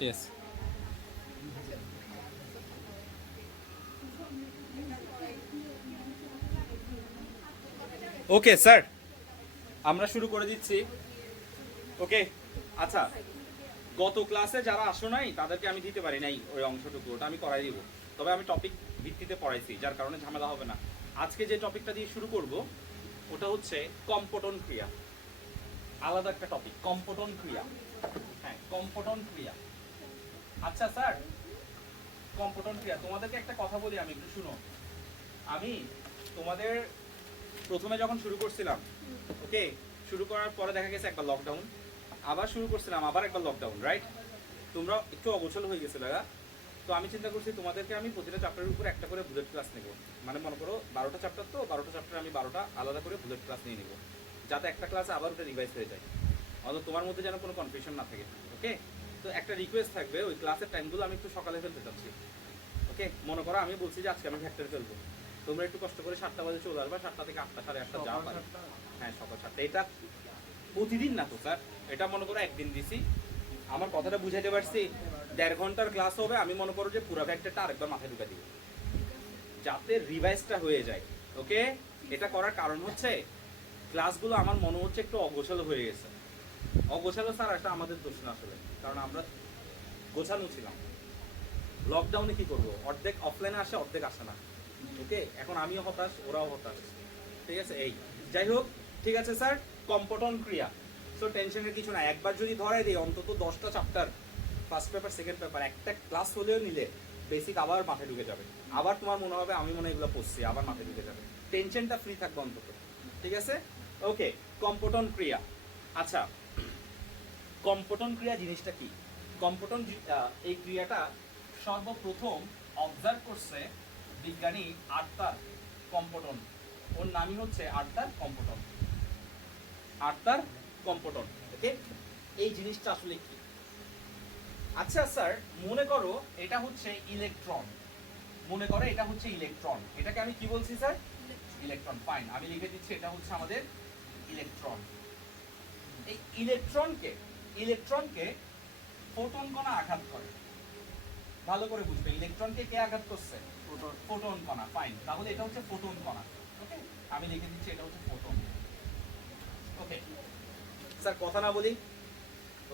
Chess. Okay sir, আমরা শুরু করে দিচ্ছি। ওকে, আচ্ছা, গত ক্লাসে যারা আসো নাই তাদেরকে আমি দিতে পারি নাই ওই অংশটুকু, ওটা আমি করাই দিব। তবে আমি টপিক ভিত্তিতে পড়াইছি, যার কারণে ঝামেলা হবে না। আজকে যে টপিকটা দিয়ে শুরু করব ওটা হচ্ছে কম্পটন ক্রিয়া। আলাদা একটা টপিক, কম্পটন ক্রিয়া। হ্যাঁ, কম্পটন ক্রিয়া। আচ্ছা স্যার, কম্পটন ক্রিয়া, তোমাদেরকে একটা কথা বলি, আমি একটু শুনো। আমি তোমাদের প্রথমে যখন শুরু করছিলাম, ওকে, শুরু করার পরে দেখা গেছে একবার লকডাউন, আবার শুরু করছিলাম, আবার একবার লকডাউন, রাইট? তোমরা একটু অগোছল হয়ে গেছিল। তো আমি চিন্তা করছি তোমাদেরকে আমি প্রতিটা চ্যাপ্টারের উপর একটা করে বুলেট ক্লাস নেব। মানে মনে করো 12টা চ্যাপ্টার, তো 12টা চ্যাপ্টার আমি 12টা আলাদা করে বুলেট ক্লাস নিয়ে নিব, যাতে একটা ক্লাসে আবার ওটা রিভাইজ হয়ে যায়, অথবা তোমার মধ্যে যেন কোনো কনফিউশন না থাকে। ওকে, তো একটা রিকোয়েস্ট থাকবে, ওই ক্লাসের টাইমগুলো আমি একটু সকালে ফেলতে চাচ্ছি। ওকে, মনে করো আমি বলছি যে আজকে আমি ফ্যাক্টরি ফেলবো, তোমরা একটু কষ্ট করে 7টা বাজে চলে আসবা, 7টা থেকে 8টা, 8:30 যাওয়া পারে। হ্যাঁ, সকাল 7টা। এটা প্রতিদিন না তো স্যার, এটা মনে করো একদিন দিছি। আমার কথাটা বুঝাইতে পারছি? 1.5 ঘন্টার ক্লাস হবে, আমি মনে করো যে পুরো ফ্যাক্টরটা আরেকবার মাথায় ঢুকা দিব, যাতে রিভাইজটা হয়ে যায়। ওকে, এটা করার কারণ হচ্ছে ক্লাসগুলো আমার মনে হচ্ছে একটু অগোছালো হয়ে গেছে। অগোছালো স্যার, এটা আমাদের দোষ না আসলে, কারণ আমরা গোছানো ছিলাম। লকডাউনে কি করবো, অর্ধেক অফলাইনে আসে, অর্ধেক আসে না। ওকে, এখন আমিও হতাশ, ওরাও হতাশ। ঠিক আছে, এই যাই হোক, ঠিক আছে স্যার। কম্পটন ক্রিয়া, সো টেনশনের কিছু না। একবার যদি ধরাই দিই অন্তত 10টা chapter, first paper second paper, একটা ক্লাস হলেও নিলে বেসিক আবার মাথায় ঢুকে যাবে। আবার তোমার মনে হবে আমি মনে হয় এগুলো পড়ছি, আবার মাথায় ঢুকে যাবে, টেনশনটা ফ্রি থাকবে অন্তত। ঠিক আছে, ওকে। কম্পটন ক্রিয়া, আচ্ছা, কম্পটন ক্রিয়া জিনিসটা কি? কম্পটন এই ক্রিয়াটা সর্বপ্রথম অবজার্ভ করছে বিজ্ঞানী আর্থার কম্পটন। ওর নামই হচ্ছে Arthur Compton. Arthur Compton. Okay, এই জিনিসটা আসলে কি? আচ্ছা স্যার, মনে করো এটা হচ্ছে ইলেকট্রন। মনে করো এটা হচ্ছে ইলেকট্রন। এটাকে আমি কি বলছি স্যার? ইলেকট্রন। ফাইন, আমি লিখে দিচ্ছি এটা হচ্ছে আমাদের ইলেকট্রন। এই ইলেকট্রনকে ফোটন কণা আঘাত করে। ভালো করে বুঝবে, ইলেকট্রনকে কে আঘাত করছে? ফোটন কণা। ফাইন, তাহলে এটা হচ্ছে ফোটন কণা। ওকে, আমি লিখে দিচ্ছি এটা হচ্ছে ফোটন। ওকে স্যার, কথা না বলি।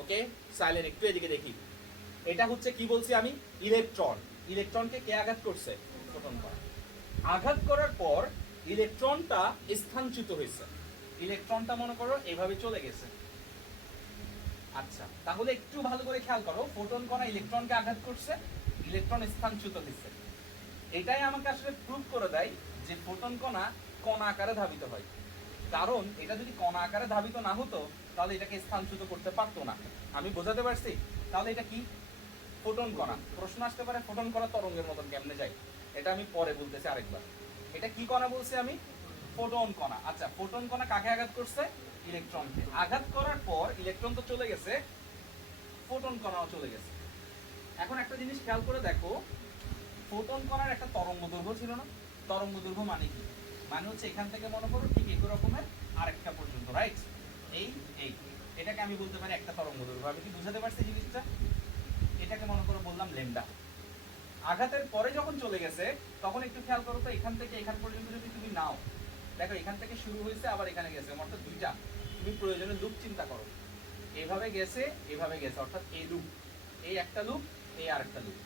ওকে, সাইলেন্ট, একটু এদিকে দেখি। এটা হচ্ছে কি বলছি আমি? ইলেকট্রন। ইলেকট্রনকে কে আঘাত করছে? ফোটন কণা। আঘাত করার পর ইলেকট্রনটা স্থানচ্যুত হয়েছে। ইলেকট্রনটা মনে করো এভাবে চলে গেছে। আচ্ছা, তাহলে একটু ভালো করে খেয়াল করো, ফোটন কণা ইলেকট্রনকে আঘাত করছে, ইলেকট্রন স্থানচ্যুত হয়েছে। এটাই আমাকে আসলে প্রুভ করে দেয় যে ফোটন কণা কণা আকারে ধাবিত হয়। কারণ এটা যদি কণা আকারে ধাবিত না হতো তাহলে এটাকে স্থানচ্যুত করতে পারতো না। আমি বোঝাতে পারছি? তাহলে এটা কি? ফোটন কণা। প্রশ্ন আসতে পারে ফোটন কণা তরঙ্গের মতন কেমনে যায়, এটা আমি পরে বলতেছি আরেকবার। এটা কি কণা বলছি আমি? ফোটন কণা। আচ্ছা, ফোটন কণা কাকে আঘাত করছে? ইলেকট্রনকে। আঘাত করার পর ইলেকট্রন তো চলে গেছে, ফোটন কণাও চলে গেছে। এখন একটা জিনিস খেয়াল করে দেখো, ফোটন কণার একটা তরঙ্গ দৈর্ঘ্য ছিল না? তরঙ্গ দৈর্ঘ্য মানে কি? মানে হচ্ছে এখান থেকে মনে করো ঠিক একই রকমের আরেকটা পর্যন্ত, রাইট? এই এই এটাকে আমি বলতে পারি একটা তরঙ্গ দৈর্ঘ্য। আমি কি বুঝাতে পারছি জিনিসটা? এটাকে মনে করো বললাম ল্যামডা। আঘাতের পরে যখন চলে গেছে তখন একটু খেয়াল করো তো, এখান থেকে এখান পর্যন্ত যদি তুমি নাও, দেখো এখান থেকে শুরু হয়েছে আবার এখানে গেছে, অর্থাৎ দুইটা। তুমি প্রয়োজনে লুপ চিন্তা করো, এভাবে গেছে, এভাবে গেছে, অর্থাৎ এই লুপ, এই একটা লুপ, এই আরেকটা লুপ,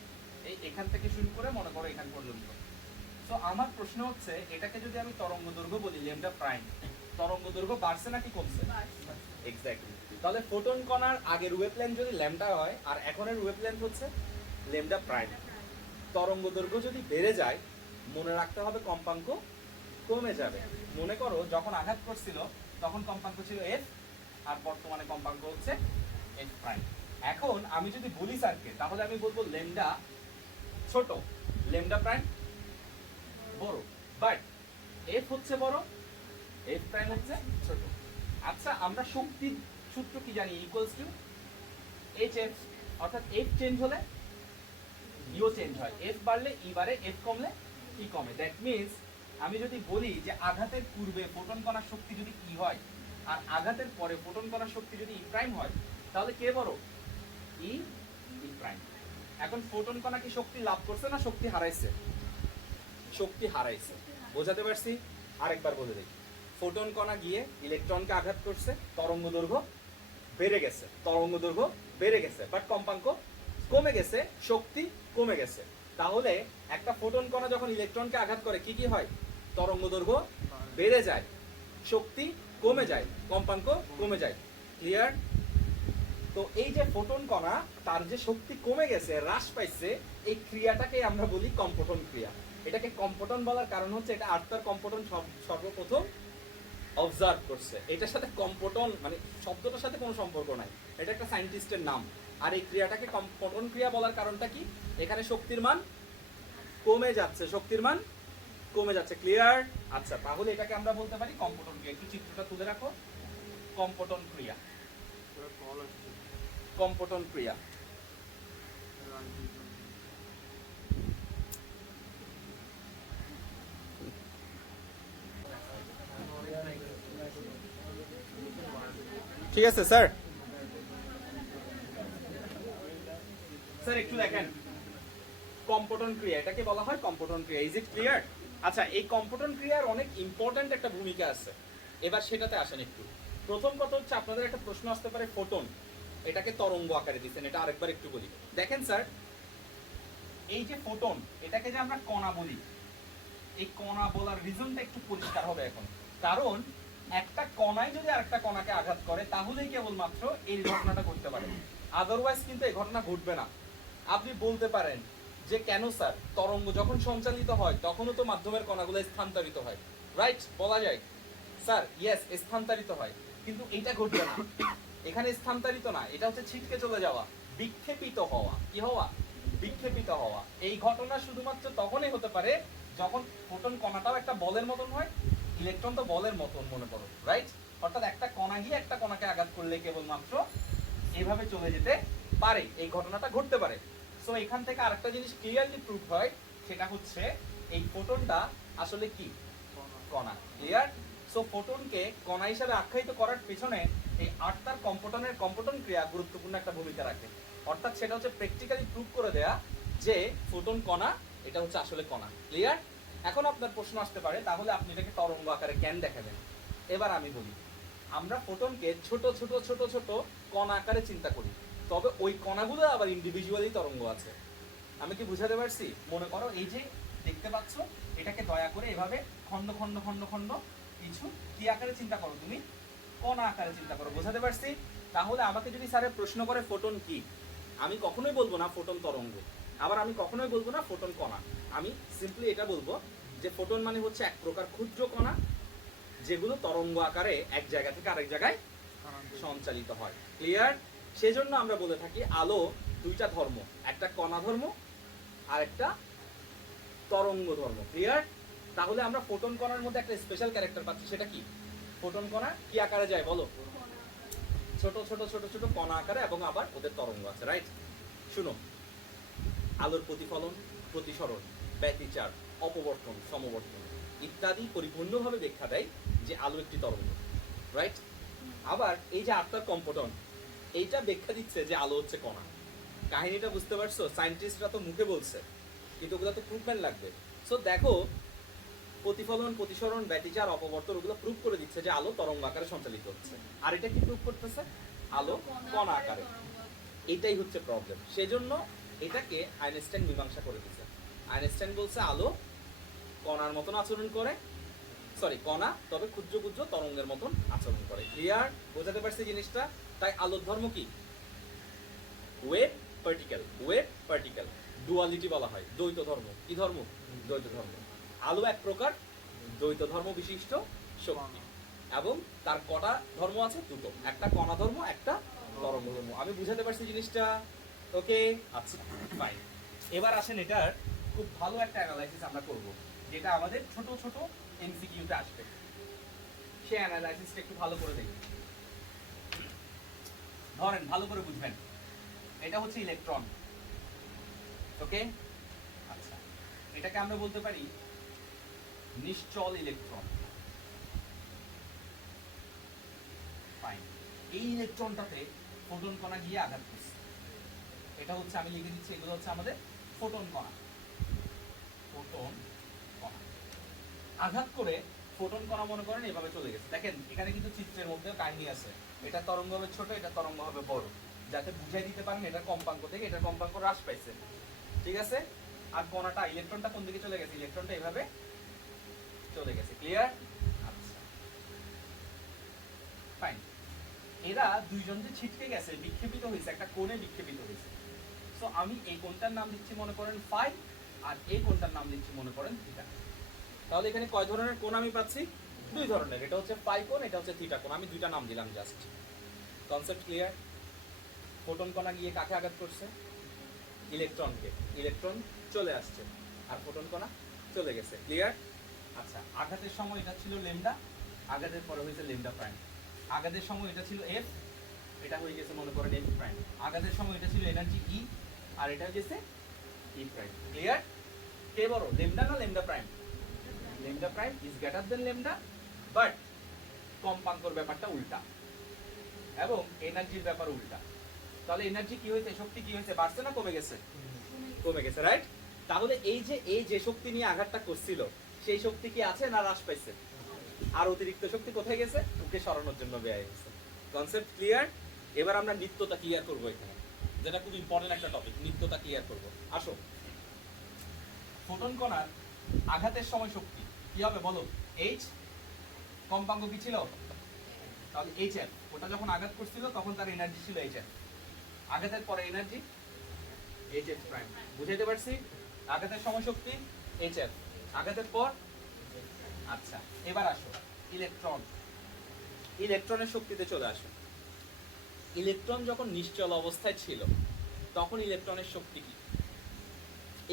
এই এখান থেকে শুরু করে মনে করো এখান পর্যন্ত। তো আমার প্রশ্ন হচ্ছে এটাকে যদি আমি তরঙ্গ দৈর্ঘ্য বলি ল্যামডা প্রাইম, তরঙ্গ দৈর্ঘ্য বাড়ছে নাকি কমছে? এক্স্যাক্টলি। তাহলে ফোটন কণার আগের ওয়েভলেন্থ যদি ল্যামডা হয় আর এখনের ওয়েভলেন্থ হচ্ছে ল্যামডা প্রাইম, তরঙ্গ দৈর্ঘ্য যদি বেড়ে যায় মনে রাখতে হবে কম্পাঙ্ক কমে যাবে। মনে করো যখন আঘাত করছিল তখন কম্পাঙ্ক ছিল এফ, আর বর্তমানে কম্পাঙ্ক হচ্ছে এফ প্রাইম। এখন আমি যদি বলি স্যারকে, তাহলে আমি বলবো ল্যামডা ছোট, ল্যামডা প্রাইম বড়, বাট এফ হচ্ছে বড়, এফ প্রাইম হচ্ছে ছোট। আচ্ছা, আমরা শক্তির সূত্র কি জানি? ইকুয়ালস টু এইচ এফ, অর্থাৎ এফ চেঞ্জ হলে ইও চেঞ্জ হয়, এফ বাড়লে ই বাড়ে, এফ কমলে ই কমে। দ্যাট মিনস আমি যদি বলি যে আঘাতের পূর্বে ফোটন কণার শক্তি যদি ই হয় আর আঘাতের পরে ফোটন কণার শক্তি যদি ই প্রাইম হয়, তাহলে কে বড়? ই ই প্রাইম। এখন ফোটন কণা কি শক্তি লাভ করছে না শক্তি হারাইছে? শক্তি হারাইছে। বোঝাতে পারছি? আরেকবার বলে দিই, ফোটন কণা গিয়ে ইলেকট্রনকে আঘাত করছে, তরঙ্গ দৈর্ঘ্য বেড়ে গেছে, তরঙ্গ দৈর্ঘ্য বেড়ে গেছে, বাট কম্পাঙ্ক কমে গেছে, শক্তি কমে গেছে। তাহলে একটা ফোটন কণা যখন ইলেকট্রনকে আঘাত করে কি কি হয়? তরঙ্গ দৈর্ঘ্য বেড়ে যায়, শক্তি কমে যায়, কম্পাঙ্ক কমে যায়। ক্লিয়ার? তো এই যে ফোটন কণা তার যে শক্তি কমে গেছে, হ্রাস পাইছে, এই ক্রিয়াটাকে আমরা বলি কম্পটন ক্রিয়া। এটাকে কম্পটন বলার কারণ হচ্ছে এটা আর্থার কম্পটন সর্বপ্রথম অবজার্ভ করছে। এটার সাথে কম্পটন মানে শব্দটার সাথে কোনো সম্পর্ক নাই, এটা একটা সায়েন্টিস্টের নাম। আর এই ক্রিয়াটাকে কম্পটন ক্রিয়া বলার কারণটা কি? এখানে শক্তির মান কমে যাচ্ছে, শক্তির মান কমে যাচ্ছে। ক্লিয়ার? আচ্ছা, তাহলে এটাকে আমরা বলতে পারি কম্পটন ক্রিয়া। একটু চিত্রটা তুলে রাখো। কম্পটন ক্রিয়া, কম্পটন ক্রিয়া। ঠিক আছে স্যার। স্যার একটু দেখেন, কম্পটন ক্রিয়া, এটাকে বলা হয় কম্পটন ক্রিয়া। Is it clear? আচ্ছা, এই কম্পটন ক্রিয়ার অনেক ইম্পর্ট্যান্ট একটা ভূমিকা আছে। এবার সেটাতে আসেন একটু। প্রথম কথা হচ্ছে আপনাদের একটা প্রশ্ন আসতে পারে, ফোটন এটাকে তরঙ্গ আকারে দিচ্ছেন, এটা আরেকবার একটু বলি। দেখেন স্যার, এই যে ফোটন, এটাকে যে আমরা কণা বলি, এই কণা বলার রিজনটা একটু পরিষ্কার হবে এখন। কারণ একটা কণায় যদি আরেকটা কণাকে আঘাত করে তাহলেই কেবলমাত্র এই ঘটনাটা ঘটতে পারে, আদারওয়াইজ কিন্তু এই ঘটনা ঘটবে না। আপনি বলতে পারেন যে কেন স্যার, তরঙ্গ যখন সঞ্চালিত হয় তখনও তো মাধ্যমের কণাগুলো স্থানান্তরিত হয়, রাইট? বলা যায় স্যার ইয়েস, স্থানান্তরিত হয়, কিন্তু এটা ঘটবে না। এখানে স্থানান্তরিত না, এটা হচ্ছে ছিটকে চলে যাওয়া, বিক্ষেপিত হওয়া। কি হওয়া? বিক্ষেপিত হওয়া। এই ঘটনা শুধুমাত্র তখনই হতে পারে যখন ফোটন কণাটাও একটা বলের মতন হয়, ইলেকট্রন তো বলের মতন মনে করো, রাইট? অর্থাৎ একটা কণা গিয়ে একটা কণাকে আঘাত করলে কেবলমাত্র এইভাবে চলে যেতে পারে, এই ঘটনাটা ঘটতে পারে। সো এখান থেকে আরেকটা জিনিস ক্লিয়ারলি প্রুফ হয়, সেটা হচ্ছে এই ফোটনটা আসলে কি? কণা। ক্লিয়ার? সো ফোটনকে কণা হিসেবে আখ্যায়িত করার পেছনে এই আর্থার কম্পটনের কম্পটন ক্রিয়া গুরুত্বপূর্ণ একটা ভূমিকা রাখে। অর্থাৎ সেটা হচ্ছে প্র্যাকটিক্যালি প্রুফ করে দেয়া যে ফোটন কণা, এটা হচ্ছে আসলে কণা। ক্লিয়ার? এখন আপনার প্রশ্ন আসতে পারে, তাহলে আপনি এটাকে তরঙ্গ আকারে কেন দেখাবেন? এবার আমি বলি, আমরা ফোটনকে ছোট ছোট ছোট ছোট কণা আকারে চিন্তা করি, তবে ওই কণাগুলো আবার ইন্ডিভিজুয়ালি তরঙ্গ আছে। আমি কি বুঝাতে পারছি? মনে করো এই যে দেখতে পাচ্ছ, এটাকে দয়া করে এভাবে খন্ড খন্ড খন্ড খন্ড কিছু কি আকারে চিন্তা করো, তুমি কণা আকারে চিন্তা করো। বোঝাতে পারছি? তাহলে আমাকে যদি স্যারে প্রশ্ন করে ফোটন কি, আমি কখনোই বলবো না ফোটন তরঙ্গ, আবার আমি কখনোই বলবো না ফোটন কণা। আমি সিম্পলি এটা বলবো যে ফোটন মানে হচ্ছে এক প্রকার ক্ষুদ্র কণা যেগুলো তরঙ্গ আকারে এক জায়গা থেকে আরেক জায়গায় সঞ্চালিত হয়। ক্লিয়ার? সেজন্য আমরা বলে থাকি আলো দুইটা ধর্ম, একটা কণা ধর্ম আর একটা তরঙ্গ ধর্ম। ক্লিয়ার? তাহলে আমরা ফোটন কণার মধ্যে একটা স্পেশাল ক্যারেক্টার পাচ্ছি, সেটা কি? ফোটন কণা কি আকারে যায় বলো? ছোট ছোট ছোট ছোট কণা আকারে, এবং আবার ওদের তরঙ্গ আছে, রাইট? শুনো, আলোর প্রতিফলন, প্রতিসরণ, ব্যতিচার, অপবর্তন, সমবর্তন ইত্যাদি পরিপূর্ণভাবে ব্যাখ্যা দেয় যে আলো একটি তরঙ্গ, রাইট? আবার এই যে আত্মার কম্পটন, এইটা ব্যাখ্যা দিচ্ছে যে আলো হচ্ছে কণা। কাহিনীটা বুঝতে পারছো? সায়েন্টিস্টরা তো মুখে বলছে, কিন্তু ওগুলো তো প্রুফমেন্ট লাগবে। সো দেখো, প্রতিফলন, প্রতিসরণ, ব্যতিচার, অপবর্তন ওগুলো প্রুফ করে দিচ্ছে যে আলো তরঙ্গ আকারে সঞ্চালিত হচ্ছে। আর এটা কি প্রুফ করতেছে? আলো কণা আকারে। এটাই হচ্ছে প্রবলেম। সেজন্য এটাকে আইনস্টাইন মীমাংসা করে দিচ্ছে। আইনস্টাইন বলছে আলো কণার মতন আচরণ করে, সরি কণা, তবে ক্ষুদ্র ক্ষুদ্র তরঙ্গের মতন আচরণ করে। ক্লিয়ার? বোঝাতে পারছি জিনিসটা? তাই আলোর ধর্ম কি? Wave particle, wave particle duality বলা হয়, দ্বৈত ধর্ম। কি ধর্ম? দ্বৈত ধর্ম। আলো এক প্রকার দ্বৈত ধর্ম বিশিষ্ট শক্তি, এবং তার কটা ধর্ম আছে? দুটো, একটা কণা ধর্ম, একটা তরঙ্গ ধর্ম। আমি বুঝাতে পারছি জিনিসটা? ওকে, আচ্ছা ফাইন। এবার আসেন, এটার খুব ভালো একটা অ্যানালাইসিস আমরা করব, যেটা আমাদের ছোট ছোট এমসিকিউতে আসবে। সেই অ্যানালাইসিসটা একটু ভালো করে দেখুন। ধরেন, ভালো করে বুঝবেন, এটা হচ্ছে ইলেকট্রন। ওকে, আচ্ছা, এটাকে আমরা বলতে পারি নিশ্চল ইলেকট্রন। ফাইন। এই ইলেকট্রনটাতে ফোটন কণা গিয়ে আঘাত করছে। এটা হচ্ছে আমি লিখে দিচ্ছি, এগুলো হচ্ছে আমাদের ফোটন কণা। ফোটন কণা আঘাত করে ফোটন কণা মনে করেন এভাবে চলে গেছে। দেখেন এখানে কিন্তু চিত্রের মধ্যে কাহিনী আছে, এটা তরঙ্গ হবে ছোট, এটা তরঙ্গ হবে বড়, যাতে বুঝাই দিতে পারেন এটার কম্পাঙ্ক থেকে এটার কম্পাঙ্ক হ্রাস পাইছে, ঠিক আছে। আর কণাটা ইলেকট্রনটা কোন দিকে চলে গেছে, ইলেকট্রনটা এভাবে চলে গেছে, ক্লিয়ার? আচ্ছা ফাইন। এরা দুইজন যে ছিটকে গেছে, বিক্ষেপিত হয়েছে, একটা কোণে বিক্ষেপিত হয়েছে। সো আমি এই কোণটার নাম দিচ্ছি মনে করেন ফাই, আর এই কোণটার নাম দিচ্ছি মনে করেন থিটা। তাহলে এখানে কয় ধরনের কোণ আমি পাচ্ছি? দুই ধরনের, এটা হচ্ছে ফাই কোণ, এটা হচ্ছে থিটা কোণ। আমি দুইটা নাম দিলাম জাস্ট। Concept clear? ফোটন কণা গিয়ে কাকে আঘাত করছে? ইলেকট্রনকে। ইলেকট্রন চলে আসছে আর ফোটন কণা চলে গেছে, ক্লিয়ার? আচ্ছা, আঘাতের সময় এটা ছিল ল্যামডা, আঘাতের পরে হয়েছে ল্যামডা প্রাইম। আঘাতের সময় এটা ছিল এফ, এটা হয়ে গেছে মনে করেন এফ প্রাইম। আঘাতের সময় এটা ছিল এনার্জি ই, আর এটা হয়ে গেছে ই প্রাইম, ক্লিয়ার? কে বড়, ল্যামডা না lambda prime? Lambda prime is greater than lambda, but কম্পাঙ্কর ব্যাপারটা উল্টা এবং এনার্জির ব্যাপার উল্টা। তাহলে এনার্জি কি হয়েছে, শক্তি কি হয়েছে, বাড়ছে না কমে গেছে? কমে গেছে, রাইট? তাহলে এই যে শক্তি নিয়ে আঘাতটা করছিল, সেই শক্তি কি আছে না হ্রাস পাইছে? আর অতিরিক্ত শক্তি কোথায় গেছে? ওকে সরানোর জন্য ব্যয় হয়েছে। Concept clear? এবার আমরা নিত্যতা ক্লিয়ার করবো এখানে, যেটা খুব ইম্পর্টেন্ট একটা টপিক, নিত্যতা ক্লিয়ার করবো। আসো, ফোটন কণার আঘাতের সময় শক্তি কি হবে বলো? এইচ, কম্পাঙ্ক কি ছিল? তাহলে এইচ এফ। ওটা যখন আঘাত করছিল তখন তার এনার্জি ছিল এইচ এফ, আঘাতের পরে এনার্জি এইচ এফ প্রাইম। বুঝাইতে পারছি? আঘাতের সময় শক্তি এইচ এফ, আঘাতের পর। আচ্ছা, এবার আসো ইলেকট্রন। ইলেকট্রনের শক্তিতে চলে আসো। ইলেকট্রন যখন নিশ্চল অবস্থায় ছিল তখন ইলেকট্রনের শক্তি কি?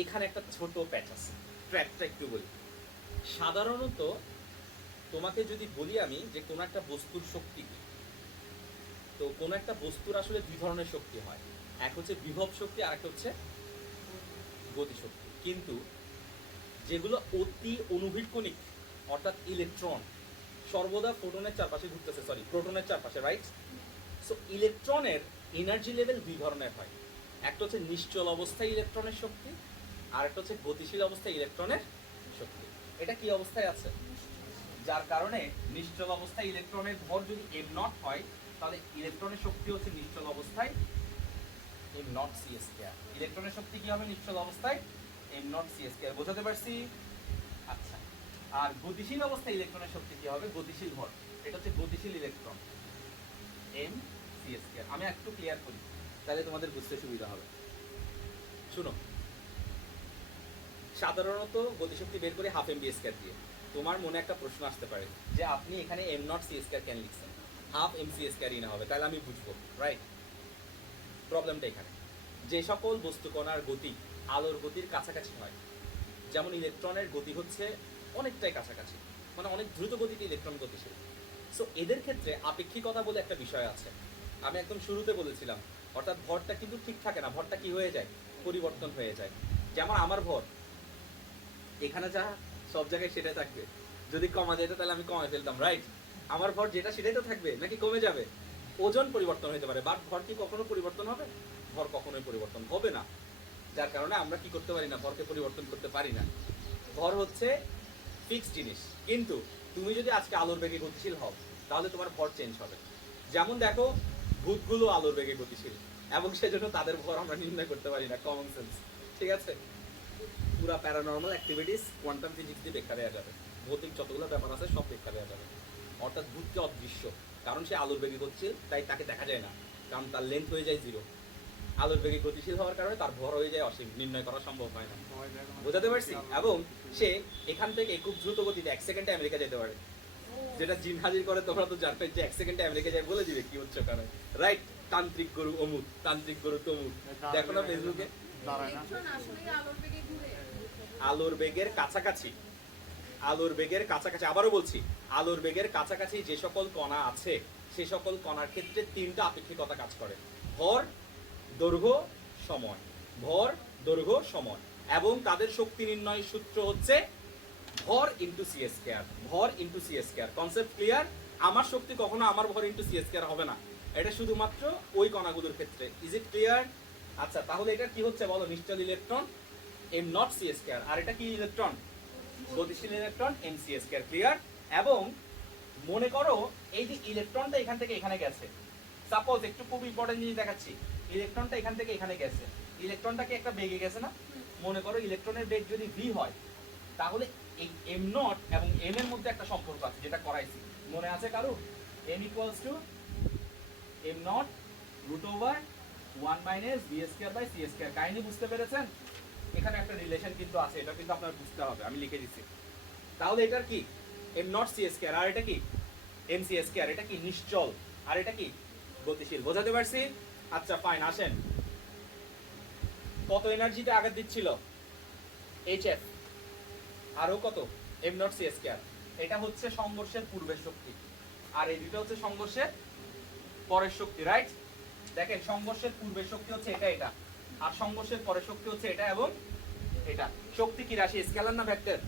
এখানে একটা ছোট প্যাচ আছে, ট্র্যাকটা একটু বলি। সাধারণত তোমাকে যদি বলি আমি যে কোন একটা বস্তুর শক্তি কি, তো কোন একটা বস্তুর আসলে দুই ধরনের শক্তি হয়, এক হচ্ছে বিভব শক্তি আর একটা হচ্ছে গতিশক্তি। কিন্তু যেগুলো অতি অনুভীক্ষণিক, অর্থাৎ ইলেকট্রন সর্বদা ফোটনের চারপাশে ঘুরতেছে, সরি প্রোটনের চারপাশে, রাইট? সো ইলেকট্রনের এনার্জি লেভেল দুই ধরনের হয়, একটা হচ্ছে নিশ্চল অবস্থায় ইলেকট্রনের শক্তি, আর একটা হচ্ছে গতিশীল অবস্থায় ইলেকট্রনের শক্তি। এটা কি অবস্থায় আছে? যার কারণে নিশ্চল অবস্থায় ইলেকট্রনের ভর যদি এম নট হয়, তাহলে ইলেকট্রনের শক্তি হচ্ছে নিশ্চল অবস্থায় এম নট সি স্কয়ার। ইলেকট্রনের শক্তি কি হবে নিশ্চল অবস্থায়? M naught C square. বোঝাতে পারছি? আচ্ছা, আর গতিশীল অবস্থায় ইলেকট্রনের শক্তি কি হবে? গতিশীল ভর, এটা হচ্ছে গতিশীল ইলেকট্রন, এম সি স্কয়ার। আমি একটু ক্লিয়ার করি তাহলে তোমাদের বুঝতে সুবিধা হবে। শুনো, সাধারণত গতিশক্তি বের করে হাফ এম বি স্কয়ার দিয়ে। তোমার মনে একটা প্রশ্ন আসতে পারে যে আপনি এখানে এম নট সি স্কয়ার কেন লিখছেন, হাফ এম সি স্কয়ারই না হবে, তাহলে আমি বুঝবো, রাইট? প্রবলেমটা এখানে, যে সকল বস্তু কণার গতি আলোর গতির কাছাকাছি হয়, যেমন ইলেকট্রনের গতি হচ্ছে অনেকটাই কাছাকাছি, মানে অনেক দ্রুত গতিতে ইলেকট্রন গতিশীল। সো এদের ক্ষেত্রে আপেক্ষিকতা বলে একটা বিষয় আছে, আমি একদম শুরুতে বলেছিলাম। অর্থাৎ ভরটা কিন্তু ঠিক থাকে না, ভরটা কি হয়ে যায়? পরিবর্তন হয়ে যায়। যেমন আমার ভর এখানে যা সব জায়গায় সেটা থাকবে, যদি কমা যেত তাহলে আমি কমে ফেলতাম, রাইট? আমার ভর যেটা সেটাই তো থাকবে, নাকি কমে যাবে? ওজন পরিবর্তন হতে পারে, বাট ভর কি কখনো পরিবর্তন হবে? ভর কখনোই পরিবর্তন হবে না। যার কারণে আমরা কি করতে পারি না, ভরকে পরিবর্তন করতে পারি না। ভর হচ্ছে ফিক্সড জিনিস। কিন্তু তুমি যদি আজকে আলোর বেগে গতিশীল হও, তাহলে তোমার ভর চেঞ্জ হবে। যেমন দেখো, ভূতগুলো আলোর বেগে গতিশীল এবং সেজন্য তাদের ভর আমরা নির্ণয় করতে পারি না, কমন সেন্স, ঠিক আছে? পুরা প্যারানর্মাল অ্যাক্টিভিটিস কোয়ান্টাম ফিজিক্স দিয়ে ব্যাখ্যা দেওয়া যাবে, ভৌতিক যতগুলো ব্যাপার আছে সব ব্যাখ্যা দেওয়া যাবে। অর্থাৎ ভূতকে অদৃশ্য, কারণ সে আলোর বেগে গতিশীল, তাই তাকে দেখা যায় না, কারণ তার লেন্থ হয়ে যায় 0। আলোর বেগে গতিশীল হওয়ার কারণে তার ভর হয়ে যায় অসীম, নির্ণয় করা সম্ভব হয় না। বোঝাতে পারছি? এবং সে এখান থেকে খুব দ্রুত গতিতে 1 সেকেন্ডে আমেরিকা যেতে পারে, যেটা জিন হাজির করে তোমরা তো জানবে যে 1 সেকেন্ডে আমেরিকা যায় বলে দিবে কি হচ্ছে কারণে, রাইট? তান্ত্রিক গরু অমুক, তান্ত্রিক গরু তমুক, দেখো না ফেসবুকে। আলোর বেগের কাছাকাছি, আলোর বেগের কাছাকাছি, আবারও বলছি, আলোর বেগের কাছাকাছি যে সকল কণা আছে সে সকল কণার ক্ষেত্রে 3টা আপেক্ষিকতা কাজ করে: ভর, দৈর্ঘ্য, সময়। ভর, দৈর্ঘ্য, সময়। এবং তাদের শক্তি নির্ণয় সূত্র হচ্ছে ভর ইনটু সি স্কয়ার, ভর into C square. Concept clear? আমার শক্তি কখনো আমার ভর ইনটু সি স্কয়ার হবে না, এটা শুধুমাত্র ওই কণাগুলোর ক্ষেত্রে। Is it clear? আচ্ছা তাহলে এটা কি হচ্ছে বলো, নিশ্চল electron M naught C square, আর এটা কি ইলেকট্রন, গতিশীল electron M C square. Clear? এবং মনে করো এই যে ইলেকট্রনটা এখান থেকে এখানে গেছে, সাপোজ একটু খুব ইম্পর্টেন্ট জিনিস দেখাচ্ছি, ইলেকট্রনটা এখান থেকে এখানে গেছে, ইলেকট্রনটা কি একটা বেগে গেছে না? মনে করো ইলেকট্রনের বেগ যদি ভি হয়, তাহলে এই এম নট এবং এম এর মধ্যে একটা সম্পর্ক আছে যেটা করাইছি, মনে আছে কারো? M equals to M naught root over 1 minus V square by C square. কাহিনী বুঝতে পেরেছেন? এখানে একটা রিলেশন কিন্তু আছে, এটা কিন্তু আপনার বুঝতে হবে, আমি লিখে দিচ্ছি। তাহলে এটার কি এম নট সি স্কয়ার, আর এটা কি এম সি স্কয়ার, এটা কি নিশ্চল, আর এটা কি গতিশীল। বোঝাতে পারছি? আচ্ছা ফাইন, আসেন কত এনার্জিতে আঘাত দিচ্ছিল এইচ এফ, আরো কত এম নট সি স্কয়ার। এটা হচ্ছে সংঘর্ষের পূর্বের শক্তি, আর এই দুটো হচ্ছে সংঘর্ষের পরের শক্তি, রাইট? দেখেন সংঘর্ষের পূর্বের শক্তি হচ্ছে এটা এটা, আর সংঘর্ষের পরের শক্তি হচ্ছে এটা এবং এটা। শক্তি কি রাশি, স্কেলার না ভেক্টর?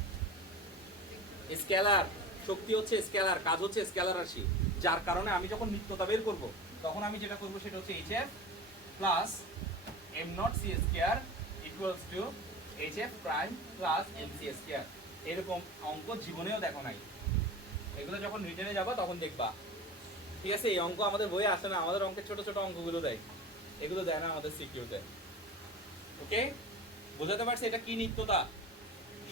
স্কেলার। শক্তি হচ্ছে স্কেলার, কাজ হচ্ছে স্কেলার রাশি, যার কারণে আমি যখন নিত্যতা বের করব তখন আমি যেটা করব সেটা হচ্ছে H F plus M naught C square equals to H F prime plus M C square. এরকম অঙ্ক জীবনেও দেখো নাই, এগুলো যখন রিটেনে যাবা তখন দেখবা। ঠিক আছে? এই অঙ্ক আমাদের বইয়ে আসে না, আমাদের অঙ্কের ছোট ছোট অঙ্কগুলো দেয়, এগুলো দেয় না আমাদের সিকিউতে। ওকে, বোঝাতে পারছি এটা কি নিত্যতা,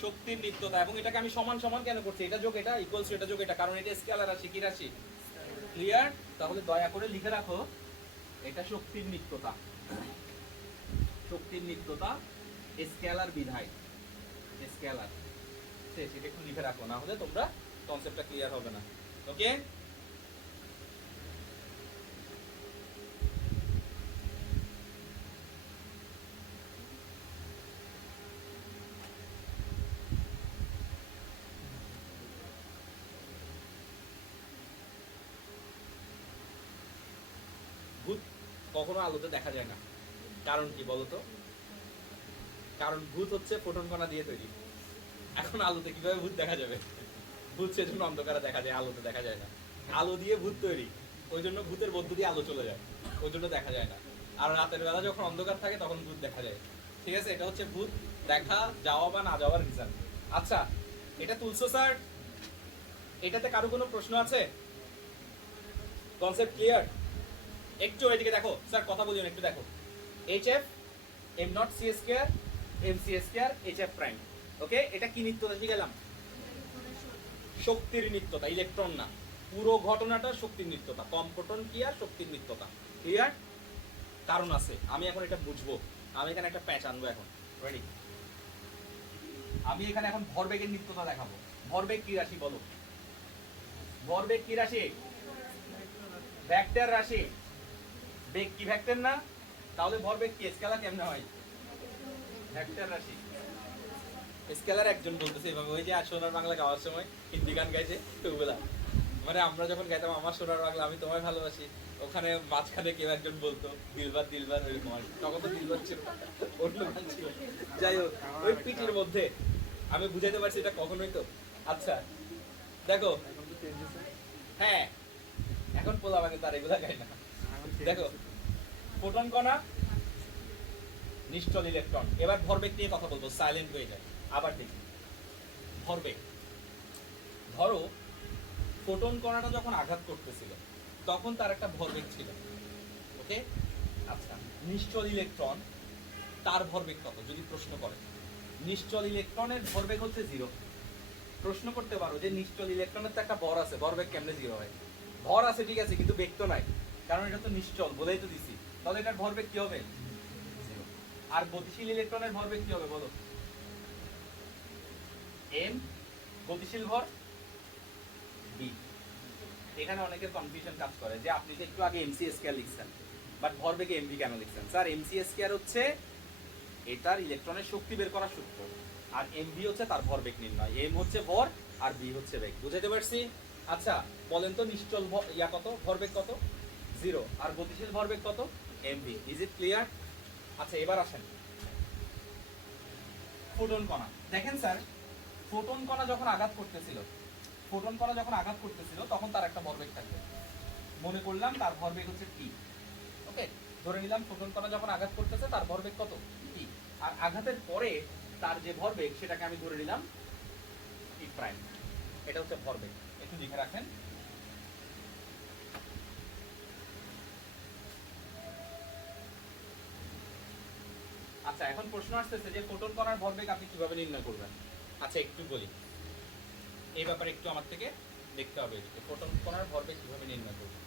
শক্তির নিত্যতা। এবং এটাকে আমি সমান সমান কেন করছি, এটা যোগ এটা ইকুয়ালস টু এটা যোগ এটা, কারণ এটা স্কেলার রাশি, কি রাশি? ক্লিয়ার? তাহলে দয়া করে লিখে রাখো এটা শক্তির নিত্যতা, শক্তির নিত্যতা স্কেলার বিধায়, স্কেলার। সেটা একটু লিখে রাখো, না হলে তোমরা কনসেপ্টটা ক্লিয়ার হবে না। ওকে, ভূত কখনো আলোতে দেখা যায় না, কারণ কি বলতো? কারণ ভূত হচ্ছে ফোটন কণা দিয়ে তৈরি। এখন আলোতে কিভাবে ভূত দেখা যাবে? ভূত সেজন্য অন্ধকারে দেখা যায়, আলোতে দেখা যায় না। আলো দিয়ে ভূত তৈরি, ওই জন্য ভূতের মধ্য দিয়ে আলো চলে যায়, ওই জন্য দেখা যায় না। আর রাতের বেলা যখন অন্ধকার থাকে তখন ভূত দেখা যায়। ঠিক আছে? এটা হচ্ছে ভূত দেখা যাওয়া বা না যাওয়ার রিজন। আচ্ছা, এটা তুলছো স্যার? এটাতে কারো কোনো প্রশ্ন আছে? Concept clear? একটু এদিকে দেখো স্যার, কথা বলিও একটু দেখো। H F M naught C square M C square H F prime. Okay, এটা কি নিত্যতা শিখালাম? শক্তির নিত্যতা, ইলেকট্রন না, পুরো ঘটনাটা শক্তির নিত্যতা। কম্পটন কি আর শক্তির নিত্যতা। ক্লিয়ার? কারণ আছে, আমি এখন এটা বুঝবো। আমি এখানে একটা প্যাচ আনবো এখন, রেডি? আমি এখানে এখন ভরবেগের নিত্যতা দেখাবো। ভরবেগ কি রাশি বলো? ভরবেগ কি রাশি? ভেক্টর রাশি। বেগ কি ভেক্টর না? তাহলে ভরবেগ কি স্কেলার কেমনে হয়? ভেক্টর রাশি। স্কেলার একজন বলতেছে এভাবে, ওই যে সোনার বাংলা গাওয়ার সময় হিন্দি গান গাইছে ওগুলা, মানে আমরা যখন গাইতাম আমার সোনার বাংলা আমি তোমায় ভালোবাসি, ওখানে মাঝখানে কেউ একজন বলতো দিলবার দিলবার, ওইরকম আর কি। তখন তো দিলবার ছিল, অন্য গান ছিল। যাই হোক, ওই পিটির মধ্যে আমি বুঝাইতে পারছি এটা কখনোই তো। আচ্ছা দেখো, হ্যাঁ এখন পোলা মানে তার এগুলা গায় না। দেখো, ফোটন কণা, নিশ্চল ইলেকট্রন। এবার ভরবেগ নিয়ে কথা বলবো, সাইলেন্ট হয়ে যায়। আবার দেখি ভরবেগ। ধরো ফোটন কণাটা যখন আঘাত করতেছিল তখন তার একটা ভরবেগ ছিল। ওকে, আচ্ছা নিশ্চল ইলেকট্রন, তার ভরবেগ কত যদি প্রশ্ন করে? নিশ্চল ইলেকট্রনের ভরবেগ হচ্ছে 0। প্রশ্ন করতে পারো যে নিশ্চল ইলেকট্রনের তো একটা ভর আছে, ভরবেগ কেমনে 0 হয়? ভর আছে ঠিক আছে, কিন্তু বেগ তো নাই, কারণ এটা তো নিশ্চল, বলেই তো দিছি। তাহলে এটার ভরবেগ কি হবে? 0। আর গতিশীল ইলেকট্রনের ভরবেগ কি হবে বলো? m, গতিশীল ভর b। এখানে অনেকের কনফিউশন কাজ করে যে আপনি তো একটু আগে এমসি স্কয়ার লিখছেন, বাট ভরবেগে এমভি কেন লিখছেন? স্যার এমসি স্কয়ার হচ্ছে এটার ইলেকট্রনের শক্তি বের করার সূত্র, আর এমভি হচ্ছে তার ভরবেগ নির্ণয়। এম হচ্ছে ভর আর বি হচ্ছে বেগ। বুঝাতে পারছি? আচ্ছা বলেন তো নিশ্চল ইয়া কত, ভরবেগ কত? 0। আর গতিশীল ভরবেগ কত? এমভি। Is it clear? আচ্ছা এবার আসেন ফোটন কণা। দেখেন স্যার, ফোটন কণা যখন আঘাত করতেছিল, ফোটন কণা যখন আঘাত করতেছিল তখন তার একটা ভরবেগ থাকবে। মনে করলাম তার ভরবেগ হচ্ছে টি। ওকে, ধরে নিলাম ফোটন কণা যখন আঘাত করতেছে তার ভরবেগ কত ই, আর আঘাতের পরে তার যে ভরবেগ সেটাকে আমি ধরে নিলাম ই প্রাইম। এটা হচ্ছে ভরবেগ, একটু লিখে রাখেন। আচ্ছা, এখন প্রশ্ন আসতেছে যে ফোটন কণার ভরবেগ আপনি কিভাবে নির্ণয় করবেন। আচ্ছা একটু বলি, এই ব্যাপারে একটু আমার থেকে দেখতে হবে যে ফোটন কণার ভরবেগ কিভাবে নির্ণয় করবেন।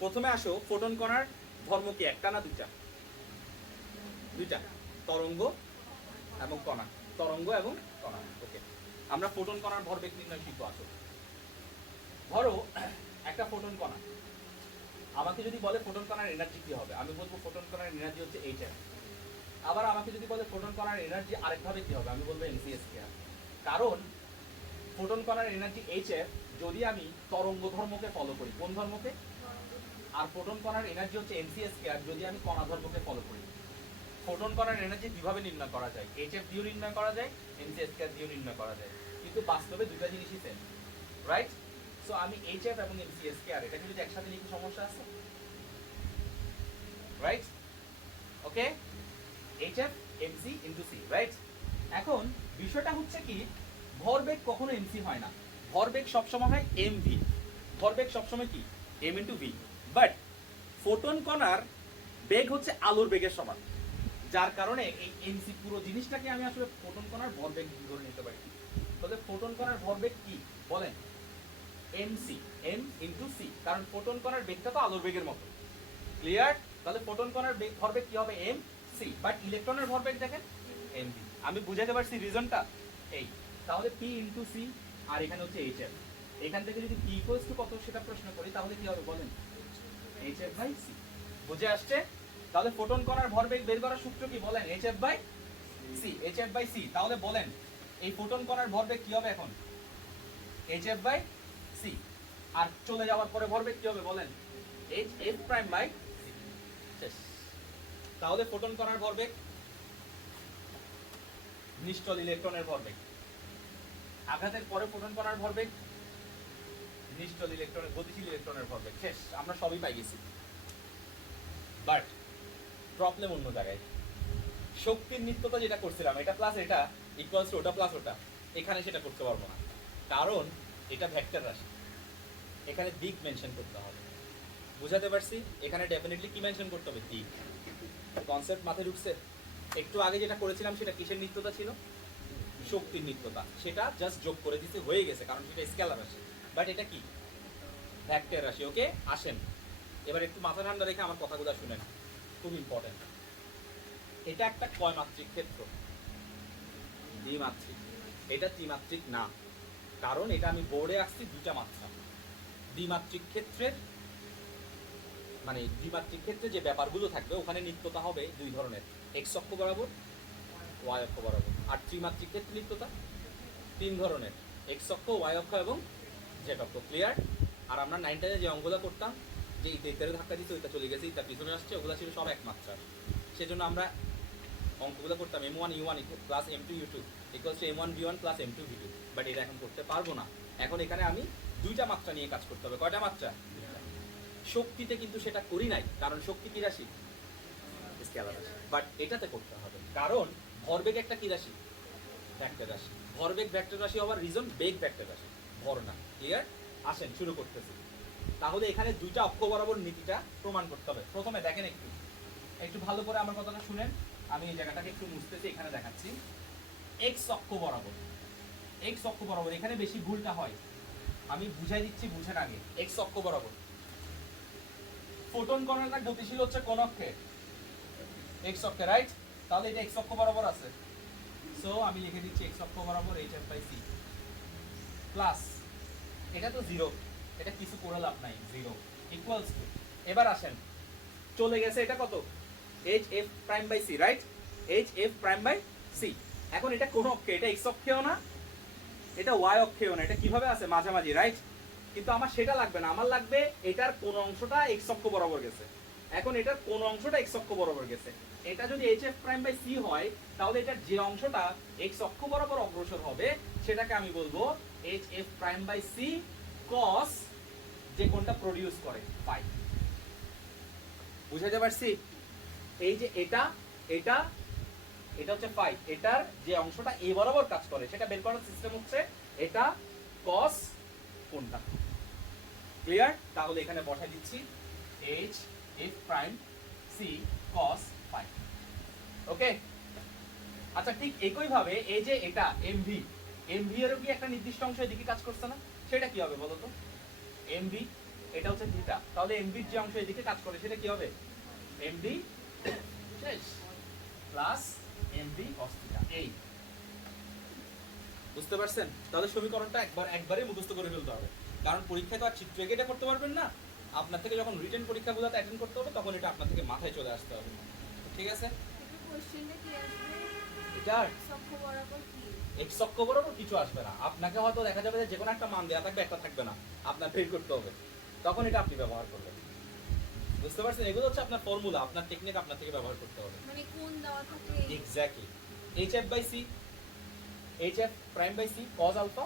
প্রথমে আসো, ফোটন কণার ধর্ম কি একটা না দুইটা? দুইটা, তরঙ্গ এবং কণা। তরঙ্গ এবং কণা, ওকে। আমরা ফোটন কণার ভরবেগ নির্ণয় শিখবো। আসো, ধরো একটা ফোটন কণা, আমাকে যদি বলে ফোটন কণার এনার্জি কি হবে, আমি বলবো ফোটন কণার এনার্জি হচ্ছে এইচএফ। আবার আমাকে যদি বলে ফোটন কণার এনার্জি আরেকভাবে কি হবে, আমি বলবো এমসিএস স্কয়ার। কারণ ফোটন কণার এনার্জি এইচএফ যদি আমি তরঙ্গ ধর্মকে ফলো করি। কোন ধর্মকে? আর ফোটন কণার এনার্জি হচ্ছে এমসিএস স্কয়ার যদি আমি কণা ধর্মকে ফলো করি। ফোটন কণার এনার্জি কিভাবে নির্ণয় করা যায়? এইচএফ দিয়েও নির্ণয় করা যায়, এমসিএস স্কয়ার দিয়েও নির্ণয় করা যায়, কিন্তু বাস্তবে দুটো জিনিসই সেম, রাইট? সো আমি এইচএফ এবং এমসিএস স্কয়ার এটাকে যদি একসাথে লিখি সমস্যা আছে, right? Okay, HF MC into C, right? এখন বিষয়টা হচ্ছে কি, ভরবেগ কখনো এমসি হয় না, ভরবেগ সবসময় হয় এমভি। ভরবেগ সবসময় কি M into V. But photon কণার বেগ হচ্ছে আলোর বেগের সমান, যার কারণে এই এমসি পুরো জিনিসটাকে আমি আসলে ফোটন কণার ভরবেগ ধরে নিতে পারি। তাহলে ফোটন কণার ভরবেগ কি বলেন? এমসি, এম ইনটু সি, কারণ ফোটন কণার বেগটা তো আলোর বেগের মতো। ক্লিয়ার? তাহলে ফোটন কণার ভরবেগ কি হবে? M C. বাট ইলেকট্রনের ভরবেগ দেখেন এমভি। আমি বুঝাতে পারছি রিজনটা? এই তাহলে পি ইনটু সি, আর এখানে হচ্ছে এইচএফ। এখান থেকে যদি পি ইকুয়ালস টু কত সেটা প্রশ্ন করি তাহলে কি হবে বলেন? HF by C. বুঝে আসছে? তাহলে ফোটন কণার ভরবেগ বের করার সূত্র কি বলেন? HF by C, HF by C. তাহলে বলেন এই ফোটন কণার ভরবেগ কি হবে এখন? HF by C. আর চলে যাওয়ার পরে ভরবেগ কি হবে বলেন? HF prime by C. শেষ। তাহলে ফোটন কণার ভরবেগ নিশ্চল ইলেকট্রনের ভরবেগ, আঘাতের পরে ফোটন কণার ভরবেগ নিশ্চল ইলেকট্রনের, গতিশীল ইলেকট্রনের ভরবেগ। শেষ, আমরা সবই পাই গেছি। বাট প্রবলেম অন্য জায়গায়। শক্তির নিত্যতা যেটা করছিলাম, এটা প্লাস এটা ইকুয়ালস টু ওটা প্লাস ওটা, এখানে সেটা করতে পারবো না, কারণ এটা ভেক্টর রাশি। এখানে দিক মেনশন করতে হবে। বুঝাতে পারছি? এখানে ডেফিনেটলি কি মেনশন করতে হবে? দিক। কনসেপ্ট মাথায় ঢুকছে? একটু আগে যেটা করেছিলাম সেটা কিসের নিত্যতা ছিল? শক্তির নিত্যতা। সেটা জাস্ট যোগ করে দিতে হয়ে গেছে, কারণ সেটা স্কেলার রাশি। বাট এটা কি? ভেক্টর রাশি। ওকে, আসেন এবার একটু মাথা ঠান্ডা রেখে আমার কথাগুলো শুনেন, খুব ইম্পর্টেন্ট। এটা একটা কয় মাত্রিক ক্ষেত্র? দ্বিমাত্রিক। এটা ত্রিমাত্রিক না, কারণ এটা আমি বোর্ডে আসছি দুটা মাত্রা। দ্বিমাত্রিক ক্ষেত্রের মানে দ্বিমাত্রিক ক্ষেত্রে যে ব্যাপারগুলো থাকবে ওখানে নিত্যতা হবে দুই ধরনের, এক্স অক্ষ বরাবর, ওয়াই অক্ষ বরাবর। আর ত্রিমাত্রিক ক্ষেত্রে নিত্যতা তিন ধরনের, এক্স অক্ষ, ওয়াই অক্ষ এবং জেড অক্ষ। ক্লিয়ার? আর আমরা 9 যে অঙ্কগুলো করতাম, যে ইতারে ধাক্কা দিচ্ছে ওইটা চলে গেছে, তার পিছনে আসছে, ওগুলো ছিল সব এক মাত্রার। সেজন্য আমরা অঙ্কগুলো করতাম m1 u1 plus m2 u2 equals to m1 v1 plus m2 v2। But এটা এখন করতে পারবো না। এখন এখানে আমি দুইটা মাত্রা নিয়ে কাজ করতে হবে। কয়টা মাত্রা? শক্তিতে কিন্তু সেটা করি নাই, কারণ শক্তি কি রাশি? স্কেলার রাশি। বাট এটাতে করতে হবে, কারণ ভরবেগ একটা কি রাশি? ভেক্টর রাশি। ভরবেগ ভেক্টর রাশি হওয়ার রিজন বেগ ভেক্টর রাশি, ভর না। ক্লিয়ার? আসেন শুরু করতেছি। তাহলে এখানে দুইটা অক্ষ বরাবর নীতিটা প্রমাণ করতে হবে। প্রথমে দেখেন, একটু একটু ভালো করে আমার কথাটা শুনেন। আমি এই জায়গাটাকে একটু মুছতেছি, এখানে দেখাচ্ছি। এক্স অক্ষ বরাবর, এক্স অক্ষ বরাবর, এখানে বেশি ভুলটা হয়, আমি বুঝাই দিচ্ছি, বুঝেন আগে। এক্স অক্ষ বরাবর ফোটন কণাটা গতিশীল হচ্ছে কোন অক্ষে? এক্স অক্ষে, রাইট? তাহলে এটা এক্স অক্ষ বরাবর আছে, সো আমি লিখে দিচ্ছি এক্স অক্ষ বরাবর এইচএফ বাই সি প্লাস, এটা তো জিরো, এটা কিছু করে লাভ নাই, জিরো ইকুয়ালস টু, এবার আসেন চলে গেছে এটা কত? H F prime by C, right? H F prime by C. এখন এটা কোন অক্ষে? এটা এক্স অক্ষেও না, এটা ওয়াই অক্ষেও না, এটা কিভাবে আছে? মাঝামাঝি, রাইট? কিন্তু আমার সেটা লাগবে না, আমার লাগবে এটার কোন অংশটা এক্স অক্ষ বরাবর গেছে। এখন এটার কোন অংশটা এক্স অক্ষ বরাবর গেছে। এটা যদি H F prime by C হয়, তাহলে এটার যে অংশটা এক্স অক্ষ বরাবর অগ্রসর হবে সেটাকে আমি বলবো H F prime by C cos যে কোনটা প্রডিউস করে, ফাই। বুঝাতে পারছি? এই যে এটা এটা এটা হচ্ছে ফাই, এটার যে অংশটা এই বরাবর কাজ করে সেটা বের করার সিস্টেম হচ্ছে এটা cos কোনটা। ক্লিয়ার? তাহলে এখানে বসাই দিচ্ছি h f prime c cos phi. Okay, আচ্ছা ঠিক একই ভাবে এই যে এটা mv, mv এরও কি একটা নির্দিষ্ট অংশ এদিকে কাজ করছে না? সেটা কি হবে বলো তো? mv এটা হচ্ছে থিটা, তাহলে mv এর যে অংশ এদিকে কাজ করে সেটা কি হবে? mv শেষ প্লাস mv cos থিটা। এই বুঝতে পারছেন? তাহলে সমীকরণটা একবারই মুখস্থ করে ফেলতে হবে, কারণ পরীক্ষায় তো আর চিত্র এঁকে এটা করতে পারবেন না। আপনার থেকে যখন রিটেন পরীক্ষাগুলোতে অ্যাটেন্ড করতে হবে তখন এটা আপনার থেকে মাথায় চলে আসতে হবে। ঠিক আছে? এটার এক্স অক্ষ বরাবর কিছু আসবে না, আপনাকে হয়তো দেখা যাবে যে কোনো একটা মান দেওয়া থাকবে, একটা থাকবে না, আপনার বের করতে হবে, তখন এটা আপনি ব্যবহার করবেন। বুঝতে পারছেন? এগুলো হচ্ছে আপনার ফর্মুলা, আপনার টেকনিক আপনার থেকে ব্যবহার করতে হবে। মানে কোন দেওয়া থাকে? Exactly. hf by c, hf prime by c cos alpha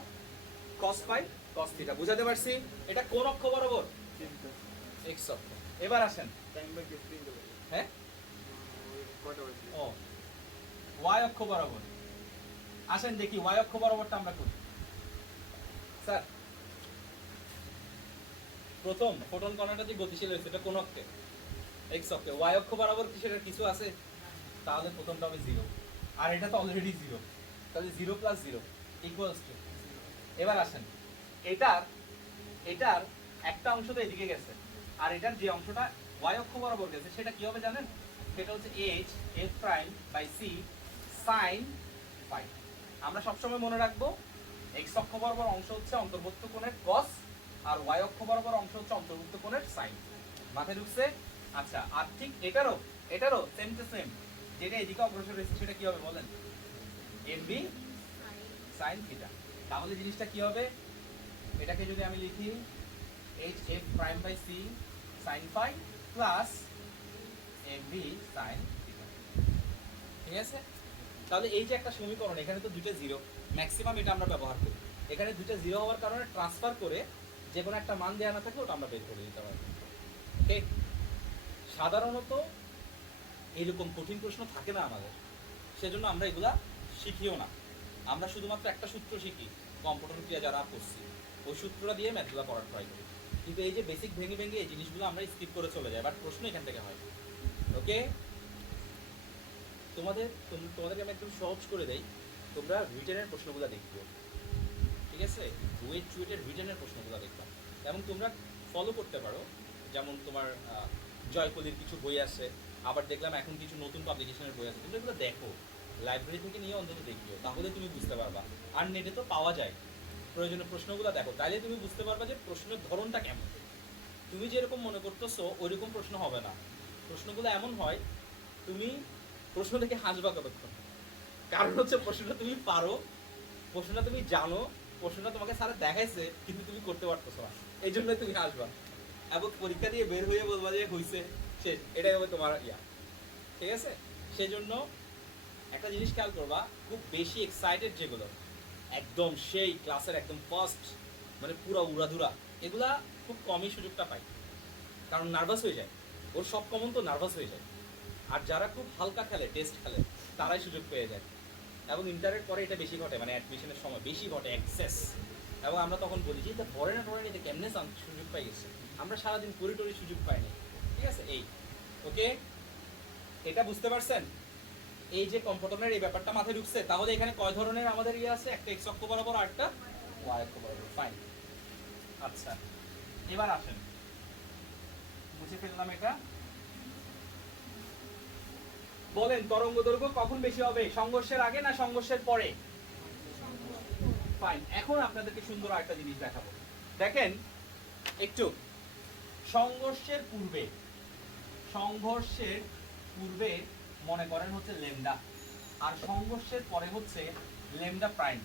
cos phi cos theta. বুঝাতে পারছি? এটা কোন অক্ষ বরাবর? x অক্ষ। এবার আসেন, হ্যাঁ ও y অক্ষ বরাবর আসেন দেখি, y অক্ষ বরাবরটা আমরা করি। স্যার প্রথম ফোটন কণাটা যে গতিশীল হয়েছে এটা কোন অক্ষে? x অক্ষে। y অক্ষ বরাবর কি সেটা কিছু আছে? তাহলে প্রথমটা হবে 0, আর এটা তো অলরেডি 0, তাহলে 0 প্লাস 0 ইকুয়ালস টু। এবার আসেন, এটার এটার একটা অংশ তো এদিকে গেছে, আর এটার যে অংশটা y অক্ষ বরাবর গেছে সেটা কি হবে জানেন? সেটা হচ্ছে h f prime by c sin phi. আমরা সবসময় মনে রাখবো x অক্ষ বরাবর অংশ হচ্ছে অন্তর্ভুক্ত কোণের cos, আর y অক্ষ বরাবর অংশ হচ্ছে অন্তর্ভুক্ত কোণের sin। মাথায় ঢুকছে? আচ্ছা, আর ঠিক এটারও সেম টু সেম, যেটা এদিকে অগ্রসর হয়েছে সেটা কি হবে বলেন? mb sin theta. তাহলে জিনিসটা কি হবে? এটাকে যদি আমি লিখি h f prime by c sin phi plus mb sin theta. ঠিক আছে? তাহলে এই যে একটা সমীকরণ, এখানে তো দুটো জিরো, ম্যাক্সিমাম এটা আমরা ব্যবহার করি। এখানে দুটো জিরো হওয়ার কারণে ট্রান্সফার করে যে কোনো একটা মান দেওয়া না থাকলে ওটা আমরা বের করে দিতে পারি। ওকে, সাধারণত এইরকম কঠিন প্রশ্ন থাকে না আমাদের, সেজন্য আমরা এগুলা শিখিও না। আমরা শুধুমাত্র একটা সূত্র শিখি, কম্পিউটার ক্রিয়া যারা করছি ওই সূত্রটা দিয়ে ম্যাথগুলো করার ট্রাই করি, কিন্তু এই যে বেসিক ভেঙে ভেঙে এই জিনিসগুলো আমরা স্কিপ করে চলে যাই, বাট প্রশ্ন এখান থেকে হয়। ওকে, তোমাদেরকে আমি একদম সহজ করে দেই, তোমরা রিটেনের প্রশ্নগুলো দেখবে। ঠিক আছে? রুয়েট চুয়েটের রিটেনের প্রশ্নগুলো দেখবা, এবং তোমরা ফলো করতে পারো। যেমন তোমার জয়কলির কিছু বই আছে, আবার দেখলাম এখন কিছু নতুন পাবলিকেশনের বই আছে, তোমরা এগুলো দেখো, লাইব্রেরি থেকে নিয়ে অন্তত দেখিও, তাহলে তুমি বুঝতে পারবা। আর নেটে তো পাওয়া যায়, প্রয়োজনীয় প্রশ্নগুলো দেখো, তাইলে তুমি বুঝতে পারবা যে প্রশ্নের ধরনটা কেমন। তুমি যেরকম মনে করতেছো ওইরকম প্রশ্ন হবে না, প্রশ্নগুলো এমন হয় তুমি প্রশ্ন থেকে হাসবা কতক্ষণ, কারণ হচ্ছে প্রশ্নটা তুমি পারো, প্রশ্নটা তুমি জানো, প্রশ্নটা তোমাকে স্যার দেখাইছে কিন্তু তুমি করতে পারতেছো না, এই জন্য তুমি হাসবা এবং পরীক্ষা দিয়ে বের হয়ে বলবা যে হইছে শেষ, এটাই হবে তোমার ইয়া। ঠিক আছে? সেজন্য একটা জিনিস খেয়াল করবা, খুব বেশি এক্সাইটেড যেগুলো একদম সেই ক্লাসের একদম ফার্স্ট, মানে পুরো উড়াধুরা, এগুলা খুব কমই সুযোগটা পায়, কারণ নার্ভাস হয়ে যায়, ওর সব কমন তো নার্ভাস হয়ে যায়। আর যারা খুব হালকা খেলে, টেস্ট খেলে, তারাই সুযোগ পেয়ে যায়। এবং ইন্টারের পরে এটা বেশি ঘটে, মানে অ্যাডমিশনের সময় বেশি ঘটে এক্সেস। এবং আমরা তখন বলি যে এটা পড়ে না এটা কেমনে সুযোগ পাই গেছে, আমরা সারাদিন পড়ি টরি সুযোগ পাইনি। ঠিক আছে? এই ওকে, এটা বুঝতে পারছেন? এই যে কম্পিউটারের এই ব্যাপারটা মাথায় ঢুকছে। তাহলে এখানে কয় ধরনের আমাদের ইয়ে আছে? একটা এক্স অক্ষ বরাবর আর একটা ওয়াই অক্ষ বরাবর। ফাইন। আচ্ছা, এবার আসেন, বুঝে ফেললাম এটা। বলেন তরঙ্গ দৈর্ঘ্য কখন বেশি হবে, সংঘর্ষের আগে না সংঘর্ষের পরে? ফাইন। এখন আপনাদেরকে সুন্দর একটা জিনিস দেখাবো। দেখেন একটু, সংঘর্ষের পূর্বে মনে করেন হচ্ছে ল্যামডা, আর সংঘর্ষের পরে হচ্ছে ল্যামডা প্রাইম।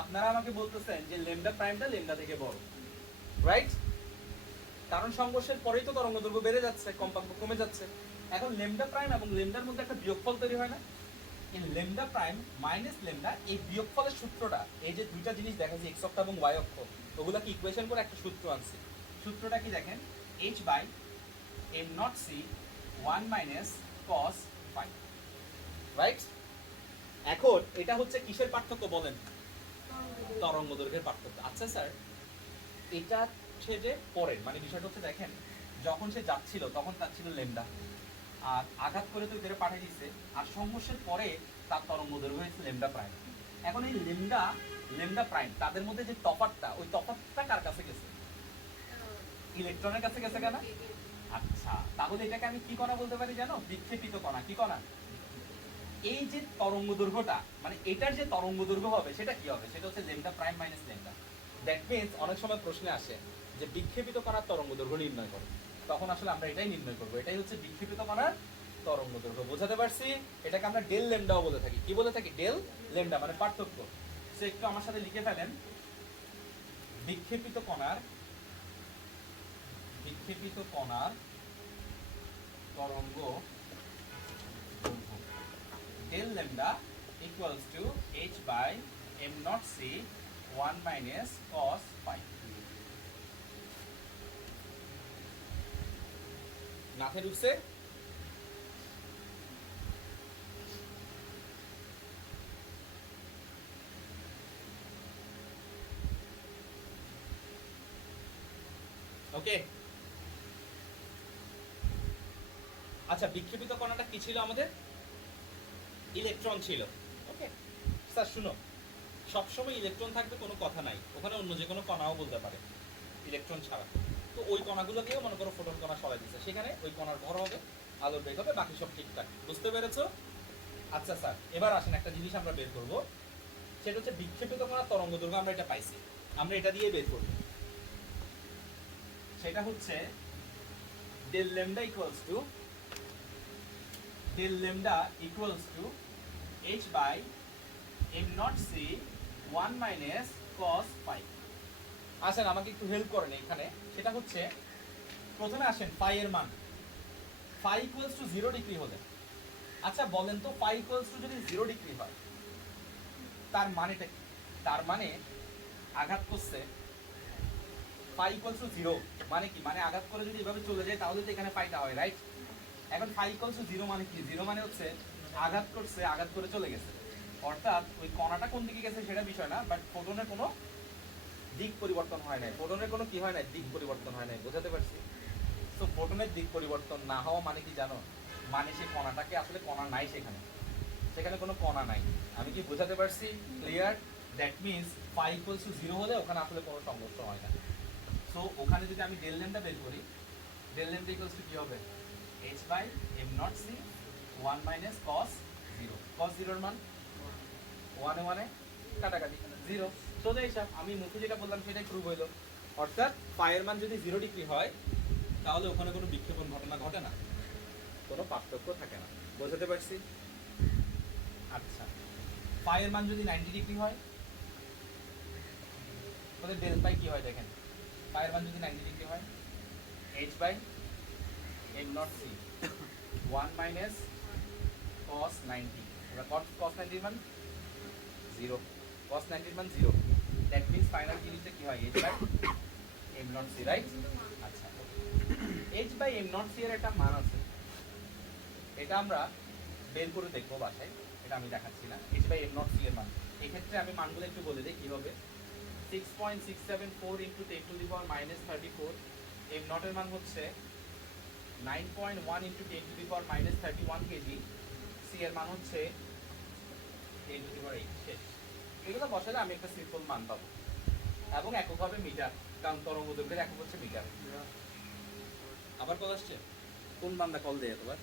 আপনারা আমাকে বলতেছেন যে ল্যামডা প্রাইমটা ল্যামডা থেকে বড়, রাইট? কারণ সংঘর্ষের পরেই তো তরঙ্গ দৈর্ঘ্য বেড়ে যাচ্ছে, কম্পাঙ্ক কমে যাচ্ছে। এখন ল্যামডা প্রাইম এবং ল্যামডার মধ্যে একটা বিয়োগফল তৈরি হয় না? এই ল্যামডা প্রাইম মাইনাস ল্যামডা, এই বিয়োগফলের সূত্রটা, এই যে দুইটা জিনিস দেখাচ্ছি এক্স অক্ষ এবং ওয়াই অক্ষ, ওগুলাকে ইকুয়েশন করে একটা সূত্র আনছি। সূত্রটা কি দেখেন, h by m naught c 1 minus cos phi, right? এখন এটা হচ্ছে কিসের পার্থক্য বলেন? তরঙ্গ দৈর্ঘ্যের পার্থক্য। আচ্ছা স্যার, এটা ছেড়ে পরে মানে বিষয়টা হচ্ছে দেখেন, যখন সে যাচ্ছিল তখন তার ছিল ল্যামডা, আর আঘাত করে তো এদের পাঠিয়ে দিচ্ছে, আর সংঘর্ষের পরে তার তরঙ্গ দৈর্ঘ্য হয়েছে ল্যামডা প্রাইম। এখন এই ল্যামডা প্রাইম তাদের মধ্যে যে তফাৎটা, ওই তফাৎটা কার কাছে গেছে? ইলেকট্রনের কাছে গেছে কেন? আচ্ছা, তাহলে এটাকে আমি কি কণা বলতে পারি জানো? বিক্ষেপিত কণা। কি কণা? এই যে তরঙ্গ দৈর্ঘ্যটা, মানে এটার যে তরঙ্গ দৈর্ঘ্য হবে সেটা কি হবে? সেটা হচ্ছে lambda prime minus lambda. That means অনেক সময় প্রশ্নে আসে যে বিক্ষেপিত কণার তরঙ্গ দৈর্ঘ্য নির্ণয় করো, তখন আসলে আমরা এটাই নির্ণয় করবো। এটাই হচ্ছে বিক্ষেপিত কণার তরঙ্গ দৈর্ঘ্য। বোঝাতে পারছি? এটাকে আমরা ডেল ল্যামডাও বলে থাকি। কি বলে থাকি? ডেল ল্যামডা, মানে পার্থক্য। সো একটু আমার সাথে লিখে ফেলেন, বিক্ষেপিত কণার তরঙ্গ দৈর্ঘ্য del lambda equals to h by m naught c 1 minus cos phi. মাথায় ঢুকছে? ওকে, আচ্ছা, বিক্ষেপিত কণাটা কি ছিল আমাদের? ইলেকট্রন ছিল। ওকে স্যার, শুনো, সবসময় ইলেকট্রন থাকবে কোনো কথা নাই, ওখানে অন্য যে কোনো কণাও বলতে পারে ইলেকট্রন ছাড়া। তো ওই কণাগুলো দিয়েও মনে করো ফোটন কণা সরাই দিচ্ছে, সেখানে ওই কণার ভর হবে, আলোর বেগ হবে, বাকি সব ঠিকঠাক। বুঝতে পেরেছো? আচ্ছা স্যার, এবার আসেন একটা জিনিস আমরা বের করব, সেটা হচ্ছে বিক্ষেপিত কণার তরঙ্গ দৈর্ঘ্য। আমরা এটা পাইছি, আমরা এটা দিয়ে বের করব। সেটা হচ্ছে del lambda equals to h by m naught c 1 minus cos phi. আসেন আমাকে একটু হেল্প করেন এখানে। সেটা হচ্ছে প্রথমে আসেন phi এর মান, phi equals to 0 ডিগ্রি হলে, আচ্ছা বলেন তো phi equals to যদি 0 ডিগ্রি হয় তার মানেটা কি? তার মানে আঘাত করছে, phi equals to 0 মানে কি? মানে আঘাত করে যদি এভাবে চলে যায় তাহলে তো এখানে পাইটা হয়, রাইট? এখন phi equals to 0 মানে কি? 0 মানে হচ্ছে আঘাত করছে, আঘাত করে চলে গেছে, অর্থাৎ ওই কণাটা কোন দিকে গেছে সেটা বিষয় না, বাট ফোটনের কোনো দিক পরিবর্তন হয় নাই, ফোটনের কোনো কি হয় নাই? দিক পরিবর্তন হয় নাই। বোঝাতে পারছি? তো ফোটনের দিক পরিবর্তন না হওয়া মানে কি জানো? মানে সে কণাটাকে আসলে কণা নাই, সেখানে কোনো কণা নাই। আমি কি বোঝাতে পারছি? Clear? That means phi equals to 0 হলে ওখানে আসলে কোনো সংঘর্ষ হয় না। সো ওখানে যদি আমি ডেল ল্যামডা বের করি, ডেল ল্যামডা ইকুয়ালস টু কি হবে? h by m naught c 1 minus cos 0। cos 0 এর মান 1 এ কাটাকাটি 0। সোজা হিসাব, আমি মুখে যেটা বললাম সেটাই প্রুভ হইলো। অর্থাৎ phi এর মান যদি 0 ডিগ্রি হয় তাহলে ওখানে কোনো বিক্ষেপণ ঘটনা ঘটে না, কোনো পার্থক্য থাকে না। বোঝাতে পারছি? আচ্ছা, phi এর মান যদি 90 ডিগ্রি হয় তাহলে ডেল পাই কি হয় দেখেন, phi এর মান যদি 90 ডিগ্রি হয় h by m naught c 1 minus cos 90, এবার cos 90 এর মান 0, cos 90 এর মান 0, দ্যাট মিন্স ফাইনাল জিনিসটা কি হয়? h by m naught c, right? আচ্ছা, h by m naught c এর একটা মান আছে, এটা আমরা বের করে দেখবো বাসায়, এটা আমি দেখাচ্ছি না। h by m naught c এর মান, এক্ষেত্রে আমি মানগুলো একটু বলে দিই কি হবে। 6.674 into 10 to the power minus 34, m not এর মান হচ্ছে 9.1 into 10 to the power minus 31 kg, c এর মান হচ্ছে 10 to the power 8। শেষ। এগুলো বসালে আমি একটা সিম্পল মান পাবো, এবং একক হবে মিটার, কারণ তরঙ্গ দৈর্ঘ্যের একক হচ্ছে মিটার। আবার কল আসছে? কোন বান্দা কল দেয় এতবার?